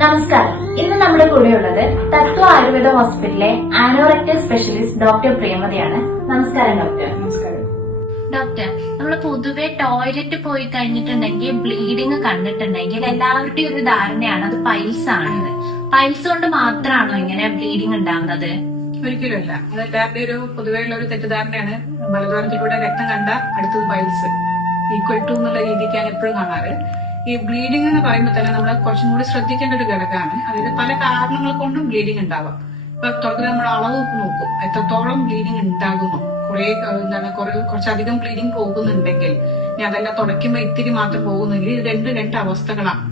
നമസ്കാരം. ഇന്ന് നമ്മുടെ കൂടെയുള്ളത് തത്വ ആയുർവേദ ഹോസ്പിറ്റലിലെ ആനോറക്ടൽ സ്പെഷ്യലിസ്റ്റ് ഡോക്ടർ പ്രിയമതിയാണ്. നമസ്കാരം ഡോക്ടർ. നമസ്കാരം. ഡോക്ടർ, നമ്മൾ പൊതുവെ ടോയ്ലറ്റ് പോയി കഴിഞ്ഞിട്ടുണ്ടെങ്കിൽ ബ്ലീഡിങ് കണ്ടിട്ടുണ്ടെങ്കിൽ എല്ലാവരുടെയും ഒരു ധാരണയാണ് അത് പൈൽസ് ആണെന്ന്. പൈൽസ് കൊണ്ട് മാത്രമാണോ ഇങ്ങനെ ബ്ലീഡിങ് ഉണ്ടാവുന്നത്? ഒരിക്കലുമല്ല. അത് എല്ലാവരുടെയും ഒരു പൊതുവെയുള്ള ഒരു തെറ്റിദ്ധാരണയാണ്. മലദ്വാരത്തിലൂടെ രക്തം കണ്ട അടുത്തത് പൈൽസ് ഈക്വൽ ടു എന്നുള്ള രീതിക്കാണ് എപ്പോഴും കാണാറ്. ഈ ബ്ലീഡിംഗ് എന്ന് പറയുമ്പോൾ തന്നെ നമ്മൾ കുറച്ചും കൂടി ശ്രദ്ധിക്കേണ്ട ഒരു ഘടകമാണ്. അതായത് പല കാരണങ്ങൾ കൊണ്ടും ബ്ലീഡിംഗ് ഉണ്ടാവാം. ഇപ്പൊ തുടക്കത്തിൽ നമ്മൾ അളവ് നോക്കും, എത്രത്തോളം ബ്ലീഡിംഗ് ഉണ്ടാകുന്നു. കുറച്ചധികം ബ്ലീഡിംഗ് പോകുന്നുണ്ടെങ്കിൽ ഇനി അതെല്ലാം തുടയ്ക്കുമ്പോൾ ഇത്തിരി മാത്രം പോകുന്നെങ്കിൽ ഇത് രണ്ട് അവസ്ഥകളാണ്.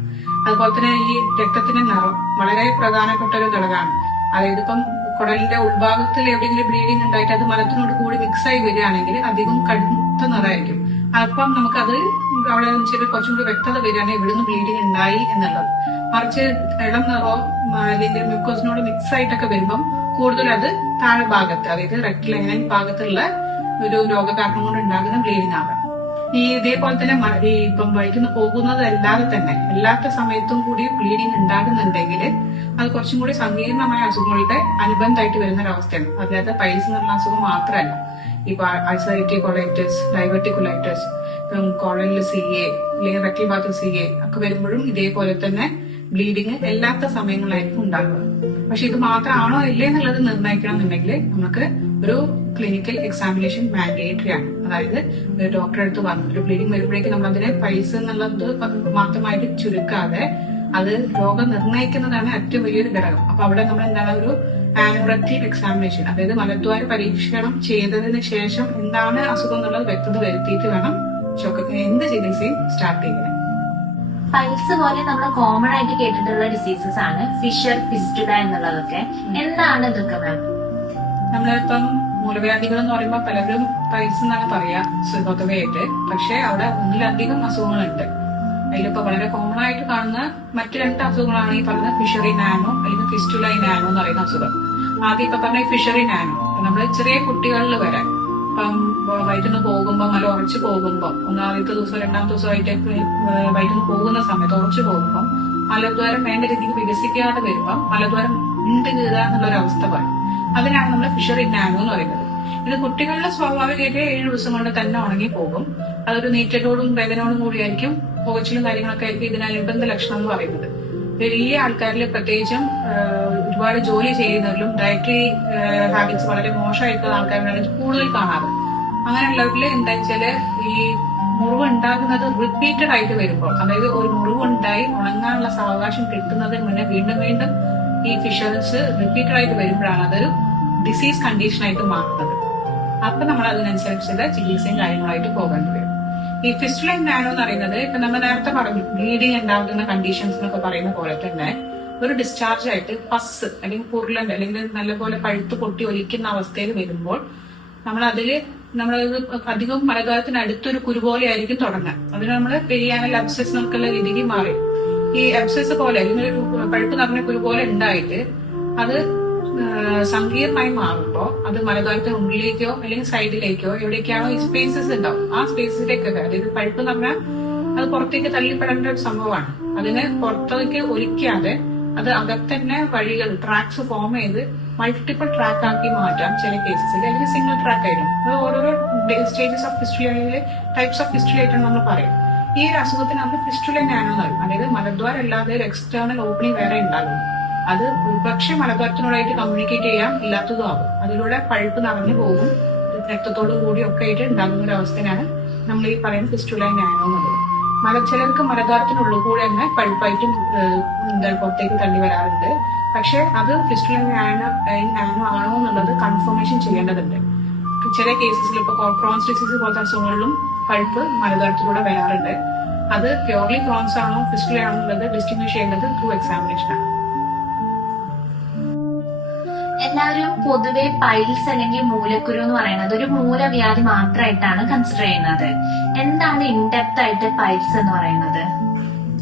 അതുപോലെ തന്നെ ഈ രക്തത്തിന്റെ നിറം വളരെ പ്രധാനപ്പെട്ട ഒരു ഘടകമാണ്. അതായത് ഇപ്പം കുടലിന്റെ ഉൾഭാഗത്തിൽ എവിടെയെങ്കിലും ബ്ലീഡിംഗ് ഉണ്ടായിട്ട് അത് മലത്തിനോട് കൂടി മിക്സ് ആയി വരികയാണെങ്കിൽ അധികം കടുത്ത നിറമായിരിക്കും. അപ്പം നമുക്കത് അവിടെ കുറച്ചും കൂടി വ്യക്തത വരികയാണ് എവിടുന്ന് ബ്ലീഡിംഗ് ഉണ്ടായി എന്നുള്ളത്. മറിച്ച് ഇളം നിറോ അല്ലെങ്കിൽ മ്യൂക്കോസിനോട് മിക്സ് ആയിട്ടൊക്കെ വരുമ്പം കൂടുതൽ അത് താഴെ ഭാഗത്ത്, അതായത് റെക്ടൽ ലൈൻ ഭാഗത്തുള്ള ഒരു രോഗകാരണം കൊണ്ട് ഉണ്ടാകുന്ന ബ്ലീഡിംഗ് ആകാം. ഇതേപോലെ തന്നെ ഇപ്പം വൈകുന്നു പോകുന്നത് അല്ലാതെ തന്നെ അല്ലാത്ത സമയത്തും കൂടി ബ്ലീഡിംഗ് ഉണ്ടാകുന്നുണ്ടെങ്കിൽ അത് കുറച്ചും കൂടി സങ്കീർണമായ അസുഖങ്ങളുടെ അനുബന്ധമായിട്ട് വരുന്ന ഒരവസ്ഥയാണ്. അതായത് പൈൽസ് എന്നുള്ള അസുഖം മാത്രമല്ല, ഇപ്പൊ അൾസറേറ്റീവ് കൊളൈറ്റിസ്, ഡൈവർട്ടിക്കുലൈറ്റിസ്, കോളനിൽ CA അല്ലെങ്കിൽ റെക്ടൽ ഭാഗത്ത് CA ഒക്കെ വരുമ്പോഴും ഇതേപോലെ തന്നെ ബ്ലീഡിങ് എല്ലാത്ത സമയങ്ങളായിരിക്കും ഉണ്ടാകുക. പക്ഷെ ഇത് മാത്രമാണോ ഇല്ലേ എന്നുള്ളത് നിർണ്ണയിക്കണമെന്നുണ്ടെങ്കിൽ നമുക്ക് ഒരു ക്ലിനിക്കൽ എക്സാമിനേഷൻ മാൻഡേറ്ററി ആണ്. അതായത് ഒരു ഡോക്ടറെ അടുത്ത് വന്നു ഒരു ബ്ലീഡിംഗ് വരുമ്പോഴേക്കും നമ്മൾ അതിനെ പൈൽസ് എന്നുള്ളത് മാത്രമായിട്ട് ചുരുക്കാതെ അത് രോഗം നിർണ്ണയിക്കുന്നതാണ് ഏറ്റവും വലിയൊരു ഘടകം. അപ്പൊ അവിടെ നമ്മൾ എന്താണ് ഒരു ആനോറക്ടൽ എക്സാമിനേഷൻ, അതായത് മലദ്വാര പരീക്ഷണം ചെയ്തതിന് ശേഷം എന്താണ് അസുഖം എന്നുള്ളത് വ്യക്തത വരുത്തിയിട്ട് വേണം എന്ത് ചികിത്സയും സ്റ്റാർട്ട് ചെയ്യുന്നത്. പൈൽസ് പോലെ നമ്മൾ കോമൺ ആയിട്ട് കേട്ടിട്ടുള്ള ഡിസീസസ് ആണ് ഫിഷർ, ഫിസ്റ്റുല എന്നുള്ളതൊക്കെ. എന്താണ് ഇതൊക്കെ മാം? നമ്മളിപ്പം മൂലവ്യാധികൾ എന്ന് പറയുമ്പോൾ പലരും പൈൽസ് എന്നാണ് പറയാ പൊതുവെയായിട്ട്. പക്ഷെ അവിടെ ഒന്നിലധികം അസുഖങ്ങളുണ്ട്. അതിലിപ്പോ വളരെ കോമൺ ആയിട്ട് കാണുന്ന മറ്റു രണ്ട് അസുഖങ്ങളാണ് ഈ പറയുന്ന ഫിഷറി നാനോ അല്ലെങ്കിൽ ഫിസ്റ്റുല നാനോ എന്ന് പറയുന്ന അസുഖം. ആദ്യം ഇപ്പൊ പറഞ്ഞ ഫിഷറി നാനോ നമ്മള് ചെറിയ കുട്ടികളിൽ വരെ ഇപ്പം വയറ്റിന്ന് പോകുമ്പോ മല ഉറച്ചു പോകുമ്പോ ഒന്നാമത്തെ ദിവസം രണ്ടാമത്തെ ദിവസമായിട്ട് വയറ്റിന്ന് പോകുന്ന സമയത്ത് ഉറച്ചു പോകുമ്പോൾ മലദ്വാരം വേണ്ട രീതിക്ക് വികസിക്കാതെ വരുമ്പോൾ മലദ്വാരം ഉണ്ട് കീറുക എന്നുള്ളൊരു അവസ്ഥ പറയും. അതിനാണ് നമ്മൾ ഫിഷറി നാനോ എന്ന് പറയുന്നത്. ഇത് കുട്ടികളുടെ സ്വാഭാവികമായിട്ട് 7 ദിവസം കൊണ്ട് തന്നെ ഉണങ്ങി പോകും. അതൊരു നീറ്റലോടും വേദനയോടും കൂടിയായിരിക്കും, പുകച്ചിലും കാര്യങ്ങളൊക്കെ ആയിരിക്കും ഇതിനനുബന്ധ ലക്ഷണം എന്ന് പറയുന്നത്. വലിയ ആൾക്കാരിൽ പ്രത്യേകിച്ചും ഒരുപാട് ജോലി ചെയ്യുന്നവരിലും ഡയറ്ററി ഹാബിറ്റ്സ് വളരെ മോശമായിട്ടുള്ള ആൾക്കാരാണ് ഇത് കൂടുതൽ കാണാറ്. അങ്ങനെയുള്ളവരിൽ എന്താ വെച്ചാല് ഈ മുറിവ് ഉണ്ടാകുന്നത് റിപ്പീറ്റഡ് ആയിട്ട് വരുമ്പോൾ, അതായത് ഒരു മുറിവ് ഉണ്ടായി ഉണങ്ങാനുള്ള സാവകാശം കിട്ടുന്നതിന് മുന്നേ വീണ്ടും വീണ്ടും ഈ ഫിഷേഴ്സ് റിപ്പീറ്റഡ് ആയിട്ട് വരുമ്പോഴാണ് അതൊരു ഡിസീസ് കണ്ടീഷനായിട്ട് മാറുന്നത്. അപ്പൊ നമ്മൾ അതിനനുസരിച്ചുള്ള ചികിത്സയും കാര്യങ്ങളായിട്ട് പോകേണ്ടി വരും. ഈ ഫിസ്റ്റുല നാനോ എന്ന് പറയുന്നത് ഇപ്പൊ നമ്മൾ നേരത്തെ പറഞ്ഞു ബ്ലീഡിംഗ് ഉണ്ടാകുന്ന കണ്ടീഷൻസ് എന്നൊക്കെ പറയുന്ന പോലെ തന്നെ ഒരു ഡിസ്ചാർജ് ആയിട്ട് പസ് അല്ലെങ്കിൽ പുരുളൻ അല്ലെങ്കിൽ നല്ലപോലെ പഴുത്ത് പൊട്ടി ഒലിക്കുന്ന അവസ്ഥയിൽ വരുമ്പോൾ നമ്മളത് അധികം മലദ്വാരത്തിന് അടുത്തൊരു കുരു പോലെ ആയിരിക്കും തുടങ്ങുക. അതിന് നമ്മൾ പെരിയാനൽ അബ്സസ് എന്നൊക്കെയുള്ള രീതിക്ക് മാറി ഈ അബ്സസ് പോലെ അല്ലെങ്കിൽ ഒരു പഴുപ്പ് നിറഞ്ഞ കുരു പോലെ ഉണ്ടായിട്ട് അത് സങ്കീർണമായി മാറുമ്പോ അത് മലദ്വാരത്തിന് ഉള്ളിലേക്കോ അല്ലെങ്കിൽ സൈഡിലേക്കോ എവിടേക്കാണോ ഈ സ്പേസസ് ഉണ്ടാവും ആ സ്പേസിലേക്കൊക്കെ, അതായത് പഴുപ്പ് എന്ന് പറഞ്ഞാൽ അത് പുറത്തേക്ക് തള്ളിപ്പെടേണ്ട ഒരു സംഭവമാണ്. അതിനെ പുറത്തേക്ക് ഒലിക്കാതെ അത് അകത്തന്നെ വഴികൾ ട്രാക്സ് ഫോം ചെയ്ത് മൾട്ടിപ്പിൾ ട്രാക്ക് ആക്കി മാറ്റാം ചില കേസസിൽ, അല്ലെങ്കിൽ സിംഗിൾ ട്രാക്ക് ആയിട്ടും. അത് ഓരോരോ സ്റ്റേജസ് ഓഫ് ഫിസ്റ്റുലയിലെ ടൈപ്സ് ഓഫ് ഫിസ്റ്റുലായിട്ട് നമ്മൾ പറയും. ഈ ഒരു അസുഖത്തിന് നമ്മൾ ഫിസ്റ്റുല നാനോ എന്ന് പറയും. അതായത് മലദ്വാരം അല്ലാതെ ഒരു എക്സ്റ്റേണൽ ഓപ്പണിംഗ് വേറെ ഉണ്ടാകും. അത് ഒരുപക്ഷെ മലദ്വാരത്തിനോടായിട്ട് കമ്മ്യൂണിക്കേറ്റ് ചെയ്യാം, ഇല്ലാത്തതും ആകും. അതിലൂടെ പഴുപ്പ് നിറഞ്ഞു പോകും, രക്തത്തോടും കൂടി ഒക്കെ ആയിട്ട് ഉണ്ടാകുന്ന ഒരു അവസ്ഥയാണ് നമ്മൾ ഈ പറയുന്ന ഫിസ്റ്റുല നാനോ എന്നുള്ളത്. ചിലർക്ക് മലദ്വാരത്തിനുള്ളിൽ കൂടെ തന്നെ പഴുപ്പായിട്ടും പുറത്തേക്ക് തള്ളി വരാറുണ്ട്. പക്ഷെ അത് ഫിസ്റ്റുല നാനോ ആണോ എന്നുള്ളത് കൺഫർമേഷൻ ചെയ്യേണ്ടതുണ്ട്. ചില കേസസിൽ ഇപ്പൊ ക്രോൺസ് ഡിസീസ് പോലത്തെ അസുഖങ്ങളിലും പഴുപ്പ് മലദ്വാരത്തിലൂടെ വരാറുണ്ട്. അത് പ്യോർലി ക്രോൺസ് ആണോ ഫിസ്റ്റുല ആണോ എന്നുള്ളത് ഡിസ്റ്റിംഗ്വിഷ് ചെയ്യേണ്ടത് ത്രൂ എക്സാമിനേഷൻ ആണ്. എല്ലാവരും പൊതുവെ പൈൽസ് അല്ലെങ്കിൽ മൂലക്കുരു എന്ന് പറയുന്നത് ഒരു മൂലവ്യാധി മാത്രമായിട്ടാണ് കൺസിഡർ ചെയ്യുന്നത്. എന്താണ് ഇൻഡെപ്ത് ആയിട്ട് പൈൽസ് എന്ന് പറയുന്നത്?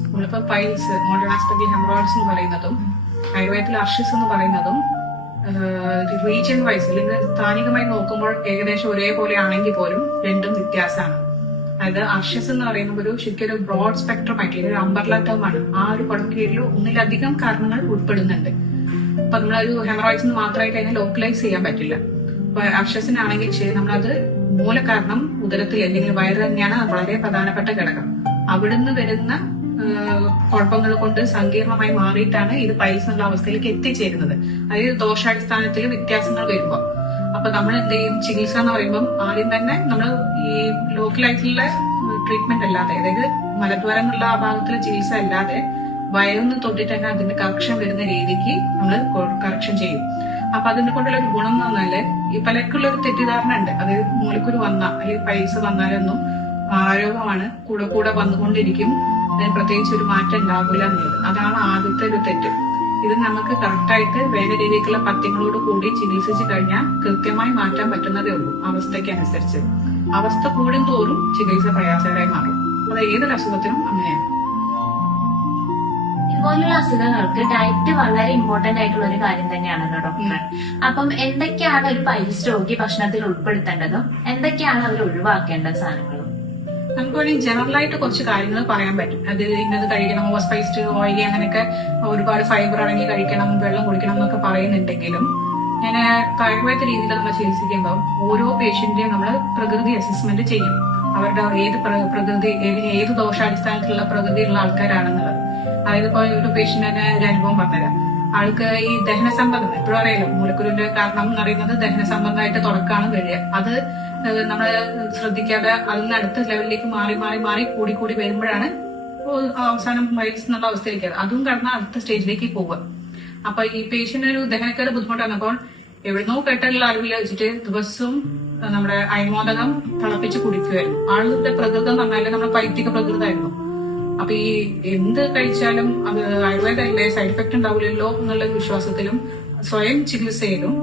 നമ്മളിപ്പോ പൈൽസ് മോഡേൺ ഹെമറോയിഡ്സ് എന്ന് പറയുന്നതും ആയുർവേദത്തിൽ അർഷിസ് എന്ന് പറയുന്നതും റീജിയൻ വൈസ് അല്ലെങ്കിൽ സ്ഥാനികമായി നോക്കുമ്പോൾ ഏകദേശം ഒരേപോലെ ആണെങ്കിൽ പോലും രണ്ടും വ്യത്യാസമാണ്. അതായത് അർഷ്യസ് എന്ന് പറയുന്നത് ശരിക്കും ഒരു ബ്രോഡ് സ്പെക്ട്രം ആയിട്ടുള്ള ഒരു അംബർല ടേം ആണ്. ആ ഒരു കുടക്കീഴിൽ ഒന്നിലധികം കാരണങ്ങൾ ഉൾപ്പെടുന്നുണ്ട്. അപ്പൊ നമ്മളൊരു ഹെമറോയിഡ്സ് മാത്രമായിട്ട് അതിനെ ലോക്കലൈസ് ചെയ്യാൻ പറ്റില്ല. അപ്പൊ അർഷ്യസിനാണെങ്കിൽ ശരി, നമ്മളത് മൂലകാരണം ഉദരത്തിൽ അല്ലെങ്കിൽ വയറ് തന്നെയാണ് വളരെ പ്രധാനപ്പെട്ട ഘടകം. അവിടുന്ന് വരുന്ന കുഴപ്പങ്ങൾ കൊണ്ട് സങ്കീർണമായി മാറിയിട്ടാണ് ഇത് പൈൽസ് എന്നുള്ള അവസ്ഥയിലേക്ക് എത്തിച്ചേരുന്നത്. അതായത് ദോഷാടിസ്ഥാനത്തിൽ വ്യത്യാസങ്ങൾ വരുമ്പോൾ അപ്പൊ നമ്മൾ എന്ത് ചെയ്യും, ചികിത്സ എന്ന് പറയുമ്പോൾ ആദ്യം തന്നെ നമ്മൾ ഈ ലോക്കലായിട്ടുള്ള ട്രീറ്റ്മെന്റ് അല്ലാതെ, അതായത് മലദ്വാരമുള്ള ആ ഭാഗത്തുള്ള ചികിത്സ അല്ലാതെ വയറിന്ന് തൊട്ടിട്ട് തന്നെ അതിന്റെ കറക്ഷൻ വരുന്ന രീതിക്ക് നമ്മൾ കറക്ഷൻ ചെയ്യും. അപ്പൊ അതിനെ കൊണ്ടുള്ള ഒരു ഗുണം എന്ന് പറഞ്ഞാല് ഈ പലർക്കുള്ള ഒരു തെറ്റിദ്ധാരണ ഉണ്ട്, അതായത് മൂലക്കുരു വന്ന അല്ലെങ്കിൽ പൈൽസ് വന്നാലൊന്നും ആരോഗ്യമാണ്, കൂടെ കൂടെ വന്നുകൊണ്ടിരിക്കും, അതിന് പ്രത്യേകിച്ച് ഒരു മാറ്റം ഉണ്ടാവില്ല എന്നുള്ളത്. അതാണ് ആദ്യത്തെ ഒരു തെറ്റ്. ഇത് നമുക്ക് കറക്റ്റായിട്ട് വേണ്ട രീതിക്കുള്ള പഥ്യങ്ങളോട് കൂടി ചികിത്സിച്ചു കഴിഞ്ഞാൽ കൃത്യമായി മാറ്റാൻ പറ്റുന്നതേ ഉള്ളൂ അവസ്ഥയ്ക്ക് അനുസരിച്ച്. അവസ്ഥ കൂടും തോറും ചികിത്സ പ്രയാസകരമായി മാറും. അത് ഏതൊരു അസുഖത്തിനും അങ്ങനെയാണ്. ഇതുപോലുള്ള അസുഖങ്ങൾക്ക് ഡയറ്റ് വളരെ ഇമ്പോർട്ടന്റ് ആയിട്ടുള്ള ഒരു കാര്യം തന്നെയാണല്ലോ ഡോക്ടർ. അപ്പം എന്തൊക്കെയാണ് ഒരു പൈൽസ് രോഗി ഭക്ഷണത്തിൽ ഉൾപ്പെടുത്തേണ്ടതും എന്തൊക്കെയാണ് അവർ ഒഴിവാക്കേണ്ട സാധനങ്ങളും? നമുക്ക് വേണമെങ്കിൽ ജനറലായിട്ട് കുറച്ച് കാര്യങ്ങൾ പറയാൻ പറ്റും. അത് ഇന്നത് കഴിക്കണം, ഓവർ സ്പൈസ്ഡ്, ഓയിലി, അങ്ങനെയൊക്കെ ഒരുപാട് ഫൈബർ അടങ്ങി കഴിക്കണം, വെള്ളം കുടിക്കണം എന്നൊക്കെ പറയുന്നുണ്ടെങ്കിലും ഞാൻ ആയുർവേദ രീതിയിൽ നമ്മൾ ചികിത്സിക്കുമ്പോൾ ഓരോ പേഷ്യന്റിനെയും നമ്മൾ പ്രകൃതി അസസ്മെന്റ് ചെയ്യും. അവരുടെ ഏത് പ്രകൃതി, ഏത് ദോഷാടിസ്ഥാനത്തിലുള്ള പ്രകൃതിയുള്ള ആൾക്കാരാണെന്നുള്ളത്. അതായത് ഇപ്പോൾ ഒരു പേഷ്യന്റ് തന്നെ ഒരു അനുഭവം പറഞ്ഞുതരാം. ആൾക്ക് ഈ ദഹന സംബന്ധം എപ്പോഴും അറിയാലോ, മൂലക്കുരുവിന്റെ കാരണം എന്ന് പറയുന്നത് ദഹന സംബന്ധമായിട്ട് തുടക്കമാണ് വരിക. അത് നമ്മൾ ശ്രദ്ധിക്കാതെ അതിനടുത്ത ലെവലിലേക്ക് മാറി മാറി മാറി കൂടി കൂടി വരുമ്പോഴാണ് അവസാനം പൈൽസ് എന്നുള്ള അവസ്ഥയിലേക്ക് അതും കടന്ന അടുത്ത സ്റ്റേജിലേക്ക് പോവുക. അപ്പൊ ഈ പേഷ്യന്റ് ഒരു ദഹനക്കേട് ബുദ്ധിമുട്ടാകുമ്പോൾ എവിടുന്നോ കേട്ടുള്ള അറിവിൽ വെച്ചിട്ട് ദിവസവും നമ്മുടെ അയമോദകം തിളപ്പിച്ച് കുടിക്കുമായിരുന്നു. ആളുടെ പ്രകൃതം എന്ന് പറഞ്ഞാൽ നമ്മുടെ പൈത്തിക പ്രകൃതമായിരുന്നു. അപ്പൊ ഈ എന്ത് കഴിച്ചാലും അത് ആയുർവേദമല്ലേ, സൈഡ് എഫക്ട് ഉണ്ടാവില്ലല്ലോ എന്നുള്ള വിശ്വാസത്തിലും സ്വയം ചികിത്സയിലും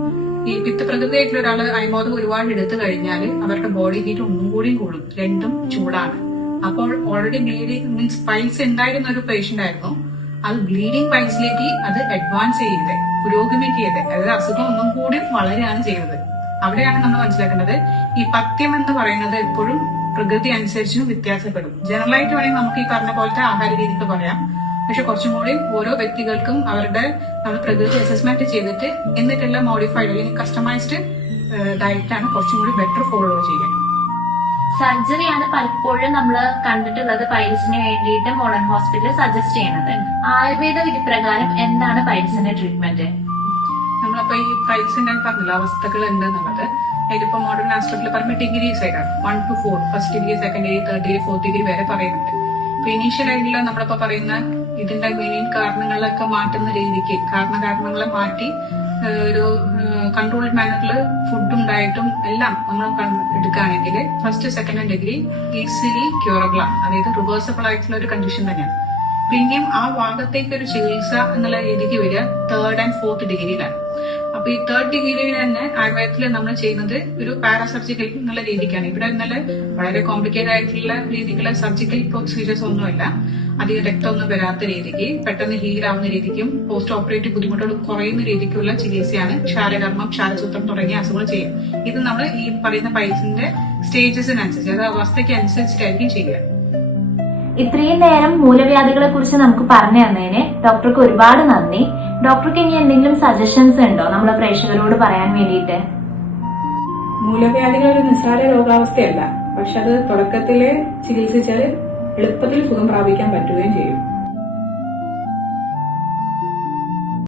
ഈ പിത്തപ്രകൃതിയായിട്ടുള്ള ഒരാള് അയമോദകം ഒരുപാട് എടുത്തു കഴിഞ്ഞാൽ അവരുടെ ബോഡി ഹീറ്റ് ഒന്നും കൂടിയും കൂടും. രണ്ടും ചൂടാണ്. അപ്പോൾ ഓൾറെഡി ബ്ലീഡിങ് മീൻസ് പൈൽസ് ഉണ്ടായിരുന്ന ഒരു പേഷ്യന്റ് ആയിരുന്നു, അത് ബ്ലീഡിങ് പൈൽസിലേക്ക് അത് അഡ്വാൻസ് ചെയ്തത്, പുരോഗമിക്കിയത്, അതായത് അസുഖം ഒന്നും കൂടി വളരെയാണ് ചെയ്തത്. അവിടെയാണ് നമ്മൾ മനസ്സിലാക്കേണ്ടത് ഈ പഥ്യം എന്ന് പറയുന്നത് എപ്പോഴും പ്രകൃതി അനുസരിച്ചും വ്യത്യാസപ്പെടും. ജനറലായിട്ട് വേണമെങ്കിൽ നമുക്ക് ഈ പറഞ്ഞ പോലത്തെ ആഹാര രീതിക്ക് പറയാം. പക്ഷെ കുറച്ചും കൂടി ഓരോ വ്യക്തികൾക്കും അവരുടെ നമ്മൾ പ്രകൃതി അസസ്മെന്റ് ചെയ്തിട്ട് എന്നിട്ടുള്ള മോഡിഫൈഡ് അല്ലെങ്കിൽ കസ്റ്റമൈസ്ഡ് ഡയറ്റാണ് കുറച്ചും കൂടി ബെറ്റർ ഫോളോ ചെയ്യാൻ. സർജറിയാണ് പലപ്പോഴും നമ്മൾ കണ്ടിട്ടുള്ളത് പൈൽസിന് വേണ്ടിയിട്ട് മോഡേൺ ഹോസ്പിറ്റലിൽ സജസ്റ്റ് ചെയ്യണത്. ആയുർവേദ വിധി പ്രകാരം എന്താണ് പൈൽസിന്റെ ട്രീറ്റ്മെന്റ്? നമ്മളപ്പോ ഈ പൈൽസിന്റെ പറഞ്ഞില്ല അവസ്ഥകൾ ഉണ്ട് എന്നുള്ളത്. അതിലിപ്പോ മോഡേൺ ഹോസ്പിറ്റലിൽ പറയുമ്പോൾ ഡിഗ്രീസ് ആയിട്ടാണ് 1 to 4, first degree, second degree, third degree, fourth degree വരെ പറയുന്നുണ്ട്. ഇപ്പൊ ഇനീഷ്യൽ ആയിട്ടുള്ള നമ്മളിപ്പോ പറയുന്ന ഇതിന്റെ മെയിൻ കാരണങ്ങളൊക്കെ മാറ്റുന്ന രീതിക്ക് കാരണങ്ങളെ മാറ്റി ഒരു കൺട്രോൾഡ് മാനറിൽ ഫുഡും ഡയറ്റും എല്ലാം നമ്മൾ എടുക്കുകയാണെങ്കിൽ first second degree easily curable ആണ്. അതായത് റിവേഴ്സബിൾ ആയിട്ടുള്ള ഒരു കണ്ടീഷൻ തന്നെയാണ്. പിന്നെയും ആ ഭാഗത്തേക്ക് ഒരു ചികിത്സ എന്നുള്ള രീതിക്ക് വരിക തേർഡ് ആൻഡ് ഫോർത്ത് ഡിഗ്രിയിലാണ്. അപ്പൊ ഈ തേർഡ് ഡിഗ്രിയിൽ തന്നെ ആയുർവേദത്തിൽ നമ്മൾ ചെയ്യുന്നത് ഒരു പാരാസർജിക്കൽ എന്നുള്ള രീതിക്കാണ്. ഇവിടെ ഇന്നലെ വളരെ കോംപ്ലിക്കേറ്റഡ് ആയിട്ടുള്ള രീതിക്കുള്ള സർജിക്കൽ പ്രൊസീജിയേഴ്സ് ഒന്നുമല്ല. അധികം രക്തമൊന്നും വരാത്ത രീതിക്ക് പെട്ടെന്ന് ഹീലാവുന്ന രീതിക്കും പോസ്റ്റ് ഓപ്പറേറ്റീവ് ബുദ്ധിമുട്ടുകൾ കുറയുന്ന രീതിക്കുള്ള ചികിത്സയാണ് ക്ഷാരകർമ്മം, ക്ഷാരസൂത്രം തുടങ്ങിയ അസുഖങ്ങൾ ചെയ്യും. ഇത് നമ്മൾ ഈ പറയുന്ന പൈൽസിന്റെ സ്റ്റേജസിനനുസരിച്ച്, അതായത് അവസ്ഥയ്ക്ക് അനുസരിച്ചിട്ടായിരിക്കും ചെയ്യുക. ഇത്രയും നേരം മൂലവ്യാധികളെ കുറിച്ച് നമുക്ക് പറഞ്ഞു തന്നതിന് ഡോക്ടർക്ക് ഒരുപാട് നന്ദി. ഡോക്ടർക്ക് ഇനി എന്തെങ്കിലും സജഷൻസ് ഉണ്ടോ നമ്മളെ പ്രേക്ഷകരോട് പറയാൻ വേണ്ടിയിട്ട്? മൂലവ്യാധികൾ ഒരു നിസ്സാര രോഗാവസ്ഥയല്ല, പക്ഷെ അത് തുടക്കത്തില് ചികിത്സിച്ചാൽ എളുപ്പത്തിൽ സുഖം പ്രാപിക്കാൻ പറ്റുകയും ചെയ്യും.